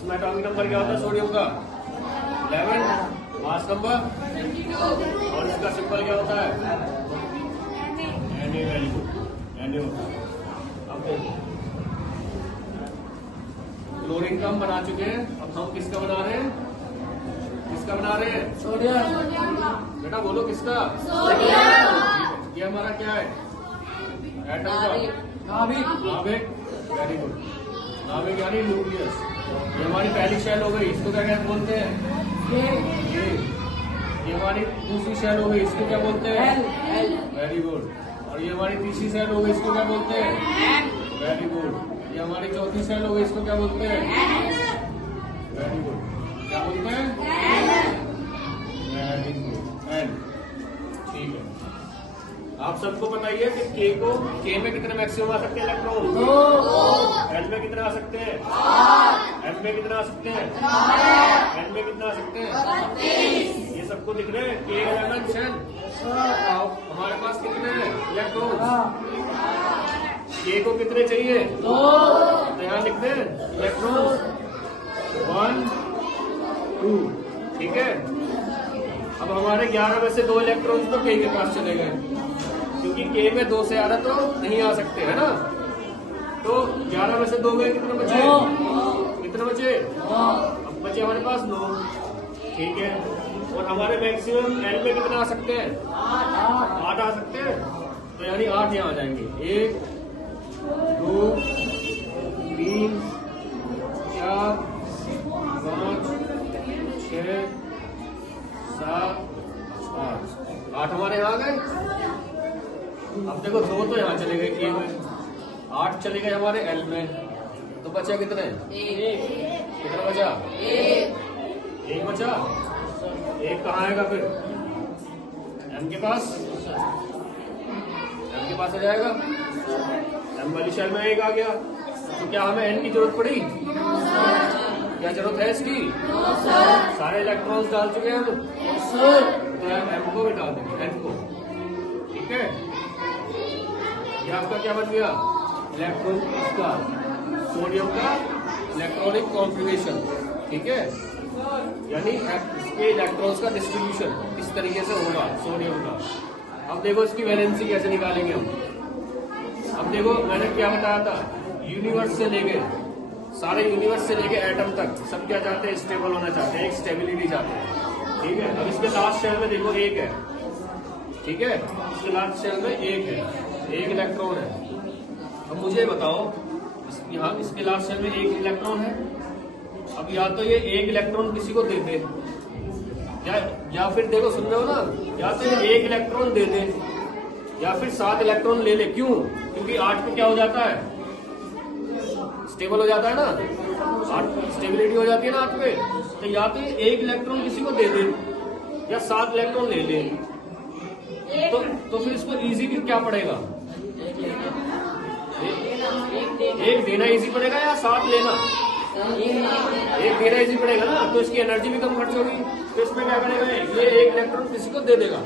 इसमें atomic number क्या होता है सोडियम का 11, मास नंबर 22 और इसका सिंबल क्या होता है Na वैल्यू Na होता है। अब देखो क्लोरीन का हम बना चुके हैं, अब हम किसका बना रहे हैं? किसका बना रहे हैं? सोडियम। बेटा बोलो किसका? सोडियम। ये हमारा क्या है? एटम का नाभिक। Very good. नाभिक यानी न्यूक्लियस। ये हमारी पहली शेल हो गई, इसको क्या बोलते हैं? ये हमारी दूसरी शेल हो गई, इसको क्या बोलते हैं? Very good. और ये हमारी तीसरी सेल हो गई, इसको क्या बोलते हैं? Very good. ये हमारी चौथी सेल हो गई, इसको क्या बोलते हैं? Very good. क्या बोलते हैं? वेरी गुड, एन। ठीक है, आप सबको पता ही है कि के में कितने मैक्सिमम आ सकते हैं इलेक्ट्रॉन? एल में कितने आ सकते हैं? एम में कितने आ सकते हैं? एन में कितने आ सकते हैं? ये सबको दिख रहे हैं के 11 शेल। हमारे पास कितने हैं इलेक्ट्रॉन? के को कितने चाहिए? 2। तो यहाँ लिखते हैं इलेक्ट्रॉन 1, 2। ठीक है, अब हमारे 11 में से 2 इलेक्ट्रॉन तो के पास चले गए, क्योंकि के में 2 से ज्यादा तो नहीं आ सकते है ना। तो 11 में से 2 गए, कितने बचे? कितने बचे? अब बचे हमारे पास 9। ठीक है, और हमारे मैक्सिमम एल में कितने आ सकते हैं? 8 आ सकते हैं। तो यानी 8 यहाँ आ जाएंगे। 1, 2, 3, 4, 5, 6, 7, 8 हमारे यहाँ आ गए। अब देखो 2 तो यहाँ चले गए के में, 8 चले गए हमारे एल में, तो बचा कितने? 1। कितना बचा? 1 बचा। 1 कहाँ आएगा फिर? एम के पास। एम के पास आ जाएगा। एम वाली शेल में 1 आ गया, तो क्या हमें एन की जरूरत पड़ी? क्या जरूरत है इसकी? सारे इलेक्ट्रॉन्स डाल चुके हैं हम, तो एम को भी डाल देंगे, एन को। ठीक है, ये आपका क्या बन गया? इलेक्ट्रॉन इसका सोडियम का इलेक्ट्रॉनिक कॉन्फ़िगरेशन। ठीक है, यानी इसके इलेक्ट्रॉन्स का डिस्ट्रीब्यूशन इस तरीके से होगा सोडियम का। अब देखो इसकी वैलेंसी कैसे निकालेंगे हम। अब देखो मैंने क्या बताया था, यूनिवर्स से लेके सारे यूनिवर्स से लेके एटम तक सब क्या चाहते हैं? स्टेबल होना चाहते हैं, एक स्टेबिलिटी चाहते हैं। ठीक है, अब इसके लास्ट शेल में देखो 1 है। ठीक है, इसके लास्ट शेल में 1 है, 1 इलेक्ट्रॉन है। अब मुझे बताओ, यहाँ इसके लास्ट शेल में 1 इलेक्ट्रॉन है। अब या तो ये 1 इलेक्ट्रॉन किसी को दे दे, या फिर देखो सुन रहे हो ना, या तो ये 1 इलेक्ट्रॉन दे दे या फिर 7 इलेक्ट्रॉन ले ले। क्यों? क्योंकि 8 पे क्या हो जाता है? स्टेबल हो जाता है ना, 8 स्टेबिलिटी हो जाती है ना 8 पे। तो या तो ये 1 इलेक्ट्रॉन किसी को दे दे या 7 इलेक्ट्रॉन ले ले। तो फिर इसको इजी क्या पड़ेगा? 1 देना इजी पड़ेगा या 7 लेना? 1 देना इजी पड़ेगा ना, तो इसकी एनर्जी भी कम खर्च होगी। तो इसमें क्या करेगा? ये 1 इलेक्ट्रॉन किसी को दे देगा।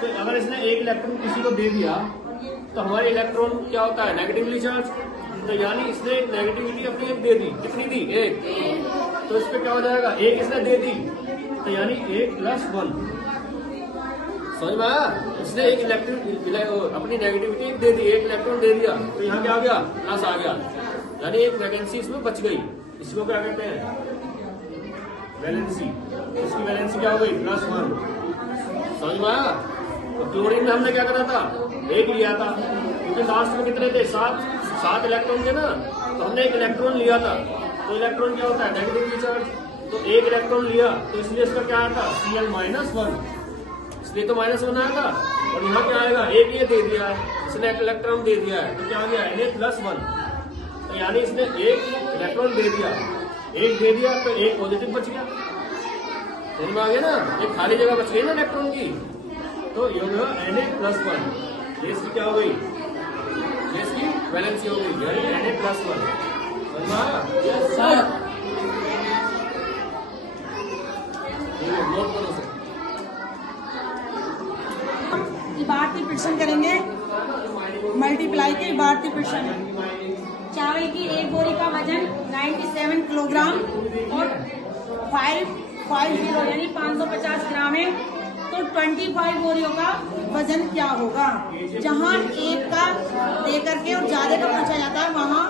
तो अगर इसने 1 इलेक्ट्रॉन किसी को दे दिया तो हमारे इलेक्ट्रॉन क्या होता है? Negatively charge. तो यानी इसने नेगेटिविटी अपनी 1 दे दी। कितनी दी? 1। तो इस पे क्या हो जाएगा? 1 इसने दे दी, तो यानी 1 + 1। समझ में आया? इसने 1 इलेक्ट्रॉन अपनी नेगेटिविटी 1 दे दी, 1 इलेक्ट्रॉन दे दिया, तो यहाँ क्या आ गया? प्लस आ गया, यानी 1 वैकेंसी इसमें बच गई। इसको क्या कहते हैं? वैलेंसी। इसकी वैलेंसी क्या हो गई? +1। समझ में आया? तो क्लोरीन में हमने क्या करा था? 1 लिया था, क्योंकि लास्ट में कितने थे? 7 इलेक्ट्रॉन थे ना, तो हमने 1 इलेक्ट्रॉन लिया था। तो इलेक्ट्रॉन क्या होता है? Negatively charge. तो 1 इलेक्ट्रॉन लिया, तो इसलिए इसका क्या आया था? Cl-1, इसलिए तो -1 आया था। और यहाँ क्या आएगा? 1 ये दे दिया है, इसने 1 इलेक्ट्रॉन दे दिया है, तो क्या आ गया? Na+1। तो यानी इसने 1 इलेक्ट्रॉन दे दिया, 1 दे दिया, तो 1 पॉजिटिव बच गया। समझ में आ गया ना? एक खाली जगह बच गई ना इलेक्ट्रॉन की, तो ये होगा Na+1। ये इसकी क्या हो गई? ये इसकी वैलेंसी हो गई, यानी Na+1। समझ में आया? Yes sir. नोट करो सर। भारतीय प्रश्न करेंगे, मल्टीप्लाई के भारतीय प्रश्न। चावल की 1 बोरी का वजन 97 किलो ग्राम और 550 यानी 550 ग्राम है, तो 25 बोरियों का वजन क्या होगा। जहाँ एक का दे करके और ज्यादा का पूछा जाता है वहाँ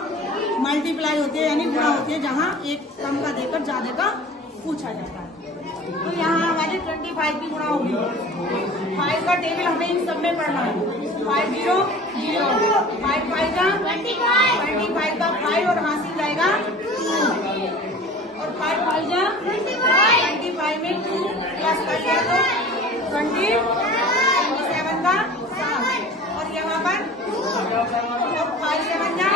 मल्टीप्लाई होती है यानी गुणा होती है, जहाँ एक कम का देकर ज्यादा का पूछा जाता है। तो यहाँ हमारी 25 की गुणा होगी। 5 का टेबल हमें इन सब में पढ़ना है। 5 0 0, 5 5 का 25 का 5 और हासिल जाएगा 2 और 5 5 जा 25 में 2 प्लस कर लिया तो 27 का 7 और यहाँ पर 5 7 जा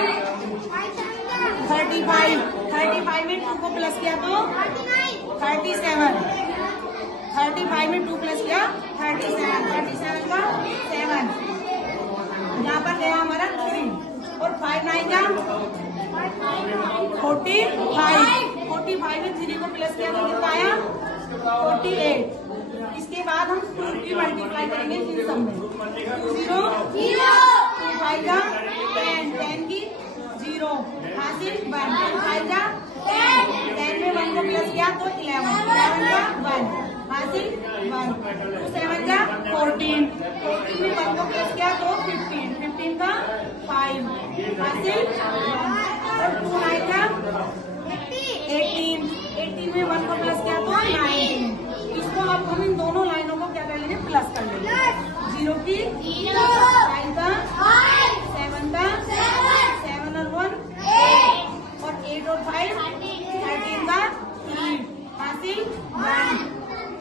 35 में 2 को प्लस किया तो 37, 35 में 2 प्लस किया 37 का 7, यहाँ पर गया हमारा 3 और 5 9 जा 45 में 3 को प्लस किया तो कितना आया 48। इसके बाद हम 2 की मल्टीप्लाई करेंगे इन सब में। 2 0 2 5 जा 10 की 0 हासिल 1, 2 5 जा 10 में 1 को प्लस किया तो 11 का 1 हासिल 1, 2 7 जा 14 में 1 को प्लस किया तो 15 का 5 हासिल 1 और 2 9 जा 18 में 1 को प्लस किया तो 19। इसको अब हम इन दोनों लाइनों को क्या कर लेंगे प्लस कर लेंगे। 0 की 5 का 7 का 7 और 1 8 और 8 और 5 13 का 3 हासिल 1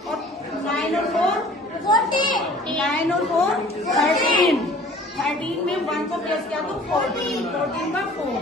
और 9 और 4 13 में 1 को प्लस किया तो 14 का 4